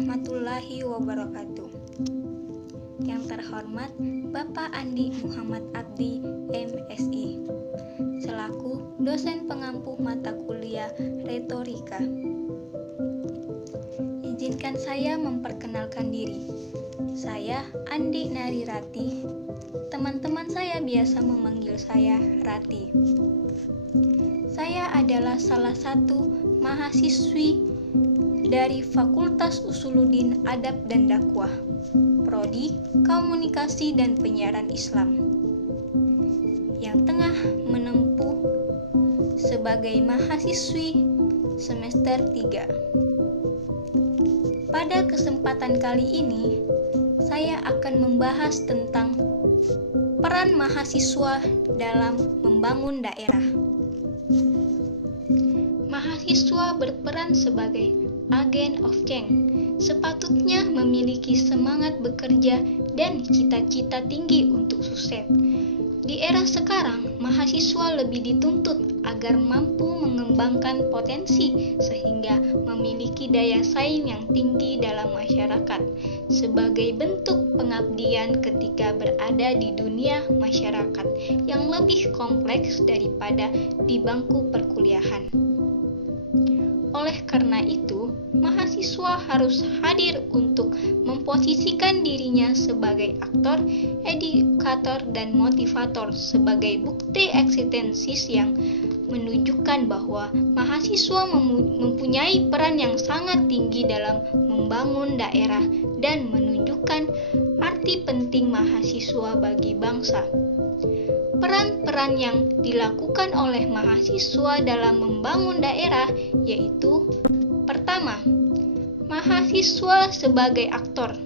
warahmatullahi wabarakatuh. Yang terhormat Bapak Andi Muhammad Abdi, MSI, selaku dosen pengampu mata kuliah retorika. Izinkan saya memperkenalkan diri. Saya Andi Narirati. Teman-teman saya biasa memanggil saya Rati. Saya adalah salah satu mahasiswi dari Fakultas Usuluddin Adab dan Dakwah, Prodi Komunikasi dan Penyiaran Islam, yang tengah menempuh sebagai mahasiswi semester 3. Pada kesempatan kali ini, saya akan membahas tentang peran mahasiswa dalam membangun daerah. Mahasiswa berperan sebagai agen of change, sepatutnya memiliki semangat bekerja dan cita-cita tinggi untuk sukses. Di era sekarang, mahasiswa lebih dituntut agar mampu mengembangkan potensi sehingga memiliki daya saing yang tinggi dalam masyarakat sebagai bentuk pengabdian ketika berada di dunia masyarakat yang lebih kompleks daripada di bangku perkuliahan. Oleh karena itu, mahasiswa harus hadir untuk memposisikan dirinya sebagai aktor, edukator, dan motivator sebagai bukti eksistensis yang menunjukkan bahwa mahasiswa mempunyai peran yang sangat tinggi dalam membangun daerah dan menunjukkan arti penting mahasiswa bagi bangsa. Peran-peran yang dilakukan oleh mahasiswa dalam membangun daerah yaitu: pertama, mahasiswa sebagai aktor.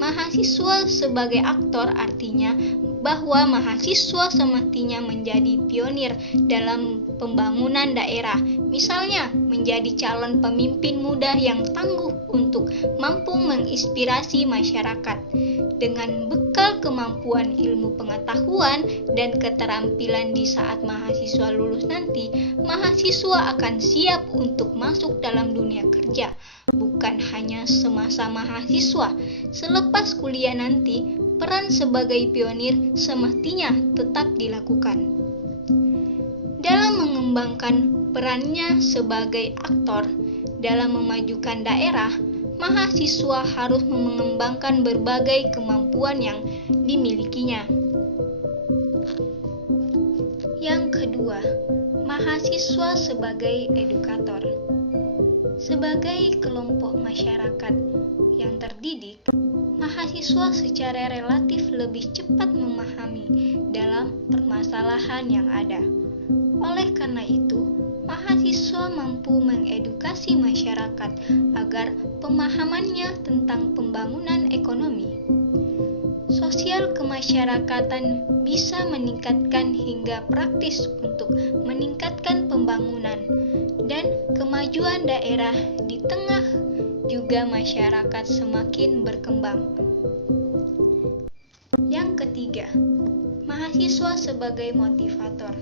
Mahasiswa sebagai aktor artinya bahwa mahasiswa semestinya menjadi pionir dalam pembangunan daerah, misalnya menjadi calon pemimpin muda yang tangguh untuk mampu menginspirasi masyarakat. Dengan bekal kemampuan ilmu pengetahuan dan keterampilan di saat mahasiswa lulus nanti, mahasiswa akan siap untuk masuk dalam dunia kerja, bukan hanya semasa mahasiswa. Selepas kuliah nanti, peran sebagai pionir semestinya tetap dilakukan. Dalam mengembangkan perannya sebagai aktor dalam memajukan daerah, mahasiswa harus mengembangkan berbagai kemampuan yang dimilikinya. Yang kedua, mahasiswa sebagai edukator. Sebagai kelompok masyarakat yang terdidik, mahasiswa secara relatif lebih cepat memahami dalam permasalahan yang ada. Oleh karena itu, mahasiswa mampu mengedukasi masyarakat agar pemahamannya tentang pembangunan ekonomi, sosial kemasyarakatan bisa meningkatkan hingga praktis untuk meningkatkan pembangunan dan kemajuan daerah di tengah juga masyarakat semakin berkembang. Yang ketiga, mahasiswa sebagai motivator.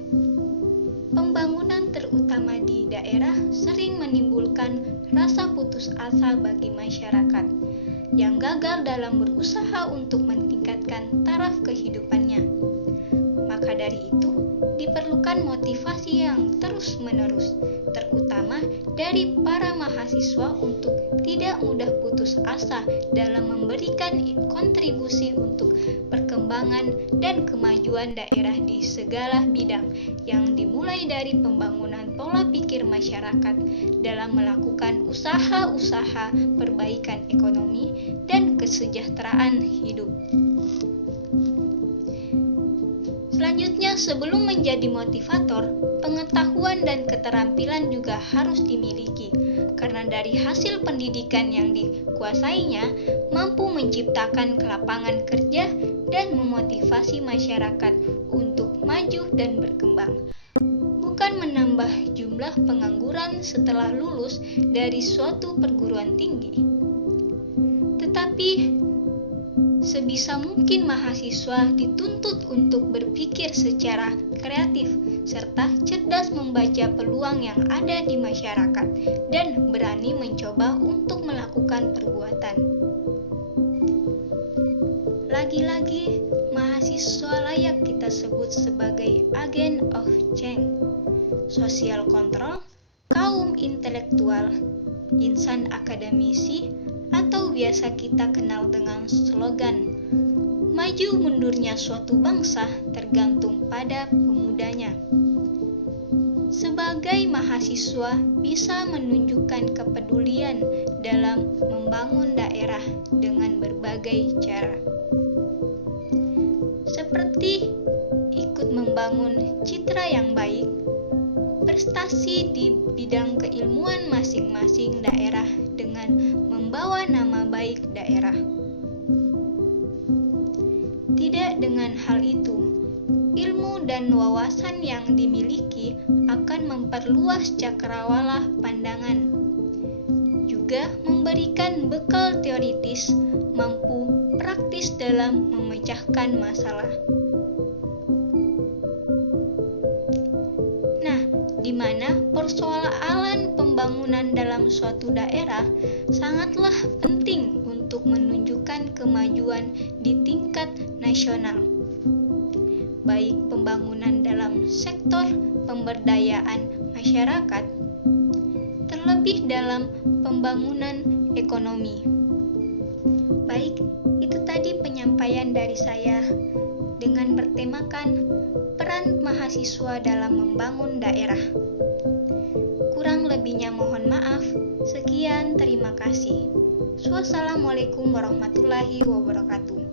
Pembangunan terutama di daerah sering menimbulkan rasa putus asa bagi masyarakat yang gagal dalam berusaha untuk meningkatkan taraf kehidupannya. Maka dari itu, diperlukan motivasi yang terus-menerus, terutama dari para mahasiswa untuk tidak mudah putus asa dalam memberikan kontribusi untuk perkembangan dan kemajuan daerah di segala bidang yang dimulai dari pembangunan pola pikir masyarakat dalam melakukan usaha-usaha perbaikan ekonomi dan kesejahteraan hidup. Selanjutnya, sebelum menjadi motivator, pengetahuan dan keterampilan juga harus dimiliki, karena dari hasil pendidikan yang dikuasainya mampu menciptakan lapangan kerja dan memotivasi masyarakat untuk maju dan berkembang. Bukan menambah jumlah pengangguran setelah lulus dari suatu perguruan tinggi, tetapi Sebisa mungkin mahasiswa dituntut untuk berpikir secara kreatif serta cerdas membaca peluang yang ada di masyarakat dan berani mencoba untuk melakukan perbuatan. Lagi-lagi, mahasiswa layak kita sebut sebagai agen of change, social control, kaum intelektual, insan akademisi, atau biasa kita kenal dengan slogan maju mundurnya suatu bangsa tergantung pada pemudanya. Sebagai mahasiswa bisa menunjukkan kepedulian dalam membangun daerah dengan berbagai cara. Seperti ikut membangun citra yang baik, prestasi di bidang keilmuan masing-masing daerah dengan membawa nama baik daerah. Tidak dengan hal itu, ilmu dan wawasan yang dimiliki akan memperluas cakrawala pandangan, juga memberikan bekal teoritis mampu praktis dalam memecahkan masalah. Di mana persoalan pembangunan dalam suatu daerah sangatlah penting untuk menunjukkan kemajuan di tingkat nasional, baik pembangunan dalam sektor pemberdayaan masyarakat, terlebih dalam pembangunan ekonomi. Baik, itu tadi penyampaian dari saya dengan bertemakan peran mahasiswa dalam membangun daerah. Kurang lebihnya mohon maaf. Sekian, terima kasih. Wassalamualaikum warahmatullahi wabarakatuh.